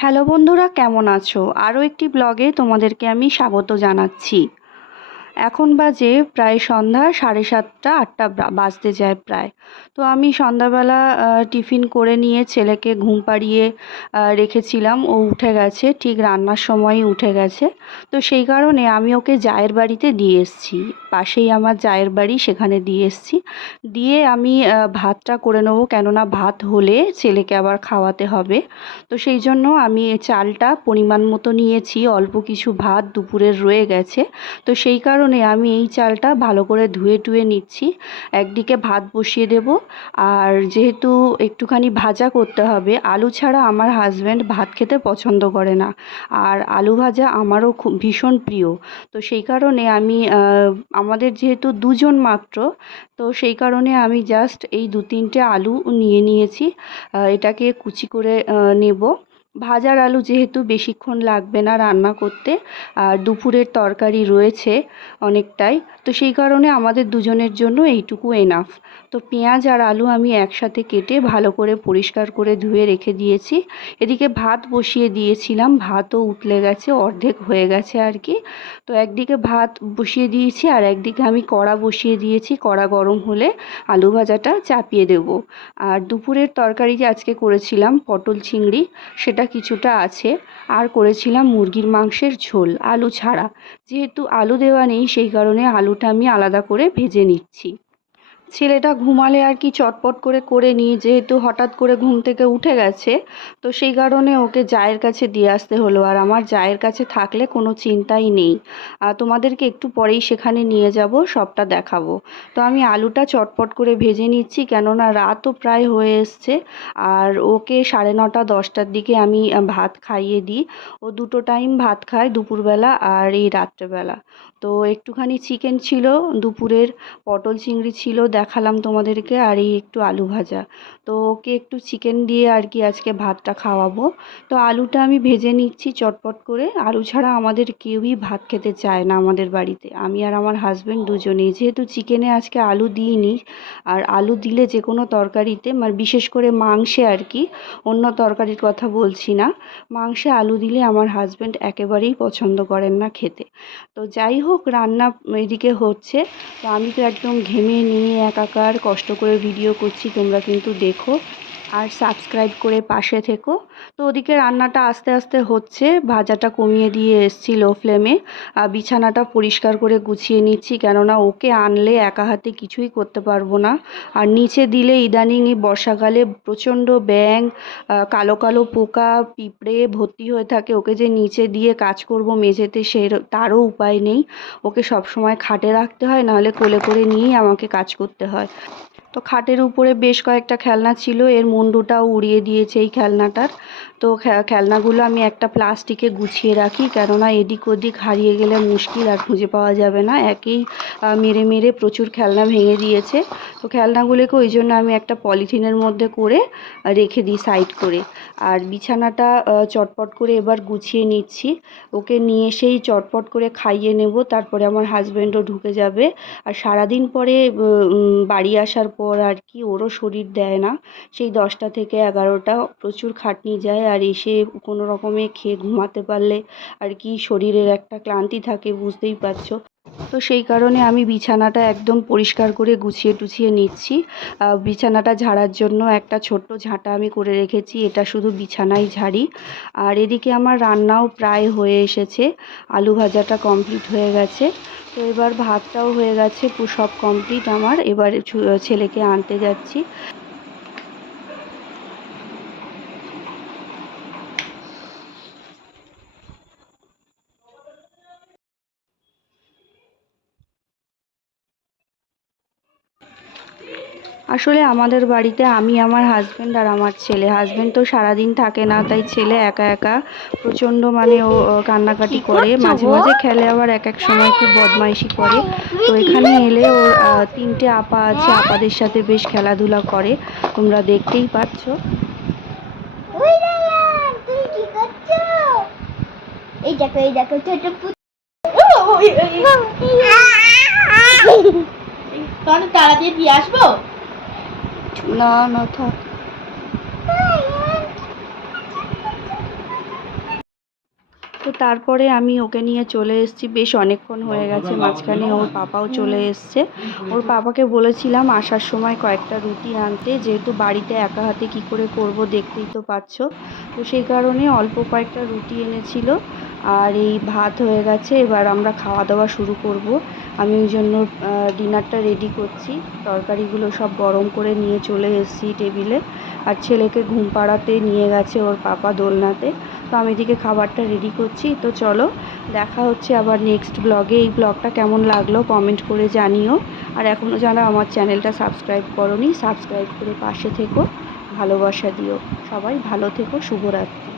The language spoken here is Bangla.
হ্যালো বন্ধুরা কেমন আছো? আরও একটি ব্লগে তোমাদেরকে আমি স্বাগত জানাচ্ছি। এখন বাজে প্রায় সন্ধ্যা, সাড়ে সাতটা, আটটা বাজতে যায় প্রায়। তো আমি সন্ধ্যাবেলা টিফিন করে নিয়ে ছেলেকে ঘুম পাড়িয়ে রেখেছিলাম। ও উঠে গেছে, ঠিক রান্নার সময়ই উঠে গেছে। তো সেই কারণে আমি ওকে জায়ের বাড়িতে দিয়ে এসেছি। পাশেই আমার জায়ের বাড়ি, সেখানে দিয়ে এসেছি। দিয়ে আমি ভাতটা করে নেব। কেননা ভাত হলে ছেলেকে আবার খাওয়াতে হবে। তো সেই জন্য আমি চালটা পরিমাণ মতো নিয়েছি। অল্প কিছু ভাত দুপুরের রয়ে গেছে। তো সেই কারণে আমি এই চালটা ভালো করে ধুয়ে টুয়ে নিচ্ছি। একদিকে ভাত বসিয়ে দেব। আর যেহেতু একটুখানি ভাজা করতে হবে, আলু ছাড়া আমার হাজব্যান্ড ভাত খেতে পছন্দ করে না। আর আলু ভাজা আমারও খুব ভীষণ প্রিয়। তো সেই কারণে আমি আমাদের যেহেতু দুজন মাত্র, তো সেই কারণে আমি জাস্ট এই দু তিনটে আলু নিয়ে নিয়েছি। এটাকে কুচি করে নেব। ভাজার আলু যেহেতু বেশিক্ষণ লাগবে না রান্না করতে, আর দুপুরের তরকারি রয়েছে অনেকটাই, তো সেই কারণে আমাদের দুজনের জন্য এইটুকু এনাফ তো পেঁয়াজ আর আলু আমি একসাথে কেটে ভালো করে পরিষ্কার করে ধুয়ে রেখে দিয়েছি। এদিকে ভাত বসিয়ে দিয়েছিলাম, ভাতও উতলে গেছে, অর্ধেক হয়ে গেছে আর কি। তো একদিকে ভাত বসিয়ে দিয়েছি আর একদিকে আমি কড়া বসিয়ে দিয়েছি, কড়া গরম হলে আলু ভাজাটা চাপিয়ে দেব। আর দুপুরের তরকারি যে আজকে করেছিলাম, পটল চিংড়ি, সেটা কিছুটা আছে। আর করেছিলাম মুরগির মাংসের ঝোল, আলু ছাড়া। যেহেতু আলু দেওয়া নেই, সেই কারণে আলুটা আমি আলাদা করে ভেজে নিচ্ছি। ছেলেটা ঘুমালে আর কি চটপট করে করে নিই যেহেতু হঠাৎ করে ঘুম থেকে উঠে গেছে, তো সেই কারণে ওকে জায়ের কাছে দিয়ে আসতে হলো। আর আমার জায়ের কাছে থাকলে কোনো চিন্তাই নেই। আর তোমাদেরকে একটু পরেই সেখানে নিয়ে যাব, সবটা দেখাবো। তো আমি আলুটা চটপট করে ভেজে নিচ্ছি, কেননা রাতও প্রায় হয়ে এসছে। আর ওকে সাড়ে নটা, দশটার দিকে আমি ভাত খাইয়ে দিই। ও দুটো টাইম ভাত খায় দুপুরবেলা আর এই রাত্রেবেলা। তো একটুখানি চিকেন ছিল, দুপুরের পটল চিংড়ি ছিল দেখালাম তোমাদেরকে আর এই একটু আলু ভাজা। তো ওকে একটু চিকেন দিয়ে আর কি আজকে ভাতটা খাওয়াবো। তো আলুটা আমি ভেজে নিচ্ছি চটপট করে। আলু ছাড়া আমাদের কেউই ভাত খেতে চায় না আমাদের বাড়িতে। আমি আর আমার হাজব্যান্ড দুজনেই। যেহেতু চিকেনে আজকে আলু দিইনি, আর আলু দিলে যে কোনো তরকারিতে মানে বিশেষ করে মাংসে আর কি, অন্য তরকারির কথা বলছি না, মাংসে আলু দিলে আমার হাজব্যান্ড একেবারেই পছন্দ করেন না খেতে। তো যাই হোক, রান্না এদিকে হচ্ছে। তো আমি তো একদম ঘেমে নিয়ে একাকার কষ্ট করে ভিডিও করছি তোমরা কিন্তু দেখো। আর সাবস্ক্রাইব করে পাশে থেকো। তো ওদিকে রান্নাটা আস্তে আস্তে হচ্ছে ভাজাটা কমিয়ে দিয়ে এসছি লো ফ্লেমে আর বিছানাটা পরিষ্কার করে গুছিয়ে নিচ্ছি কেননা ওকে আনলে একা হাতে কিছুই করতে পারব না। আর নিচে দিলে ইদানিং এই বর্ষাকালে প্রচণ্ড আহ, কালো কালো পোকা পিঁপড়ে ভর্তি হয়ে থাকে। ওকে যে নিচে দিয়ে কাজ করব মেঝেতে সে তারও উপায় নেই। ওকে সবসময় খাটে রাখতে হয় নাহলে কোলে করে নিয়েই আমাকে কাজ করতে হয়। তো খাটের উপরে বেশ কয়েকটা খেলনা ছিল এর মুন্ডুটাও উড়িয়ে দিয়েছে এই খেলনাটার। তো খেলনাগুলো আমি একটা প্লাস্টিকে গুছিয়ে রাখি, কেননা এদিক ওদিক হারিয়ে গেলে মুশকিল আর খুঁজে পাওয়া যাবে না। একেই মেরে মেরে প্রচুর খেলনা ভেঙে দিয়েছে। তো খেলনাগুলোকে ওই জন্য আমি একটা পলিথিনের মধ্যে করে রেখে দিই সাইড করে। আর বিছানাটা চটপট করে এবার গুছিয়ে নিচ্ছি। ওকে নিয়ে এসেই চটপট করে খাইয়ে নেব, তারপরে আমার হাজব্যান্ডও ঢুকে যাবে। আর সারাদিন পরে বাড়ি আসার পর আর কি, ওরও শরীর দেয় না। সেই দশটা থেকে এগারোটা প্রচুর খাটনি যায় আর এসে কোনো রকমে খেয়ে ঘুমাতে পারলে আর কি শরীরের একটা ক্লান্তি থাকে বুঝতেই পারছ। তো সেই কারণে আমি বিছানাটা একদম পরিষ্কার করে গুছিয়ে টুছিয়ে নিচ্ছি। বিছানাটা ঝাড়ার জন্য একটা ছোট্ট ঝাঁটা আমি করে রেখেছি, এটা শুধু বিছানাই ঝাড়ি। আর এদিকে আমার রান্নাও প্রায় হয়ে এসেছে, আলু ভাজাটা কমপ্লিট হয়ে গেছে। তো এবার ভাতটাও হয়ে গেছে সব কমপ্লিট আমার। এবার ছেলেকে আনতে যাচ্ছি। আসলে আমাদের বাড়িতে আমি আমার হাজব্যান্ড আর আমার ছেলে হাজব্যান্ড তো সারাদিন থাকে না তাই ছেলে একা একা প্রচণ্ড মানে ও ও কান্নাকাটি করে মাঝে মাঝে খেলে আবার এক এক সময় খুব বদমাইশি করে তো এখানে এলে ওর আহ, তিনটে আপা আছে আপাদের সাথে বেশ খেলাধুলা করে তোমরা দেখতেই পাচ্ছ এই দেখো এই ছোট দিয়ে দিয়ে আসব না না থাক। তো তারপরে আমি ওকে নিয়ে চলে এসেছি। বেশ অনেকক্ষণ হয়ে গেছে মাঝখানে ওর পাপাও চলে এসছে। ওর পাপাকে বলেছিলাম আসার সময় কয়েকটা রুটি আনতে। যেহেতু বাড়িতে একা হাতে কী করে করব দেখতেই তো পাচ্ছ। তো সেই কারণে অল্প কয়েকটা রুটি এনেছিল। আর এই ভাত হয়ে গেছে এবার আমরা খাওয়া দাওয়া শুরু করব। আমি ওই জন্য ডিনারটা রেডি করছি। তরকারিগুলো সব গরম করে নিয়ে চলে এসেছি টেবিলে। আর ছেলেকে ঘুম পাড়াতে নিয়ে গেছে ওর পাপা দোলনাতে। তো আমি এদিকে খাবারটা রেডি করছি। তো চলো, দেখা হচ্ছে আবার নেক্সট ব্লগে এই ব্লগটা কেমন লাগল কমেন্ট করে জানিও। আর এখনও যারা আমার চ্যানেলটা সাবস্ক্রাইব করনি সাবস্ক্রাইব করে পাশে থেকো। ভালোবাসা দিও। সবাই ভালো থেকো, শুভরাত্রি।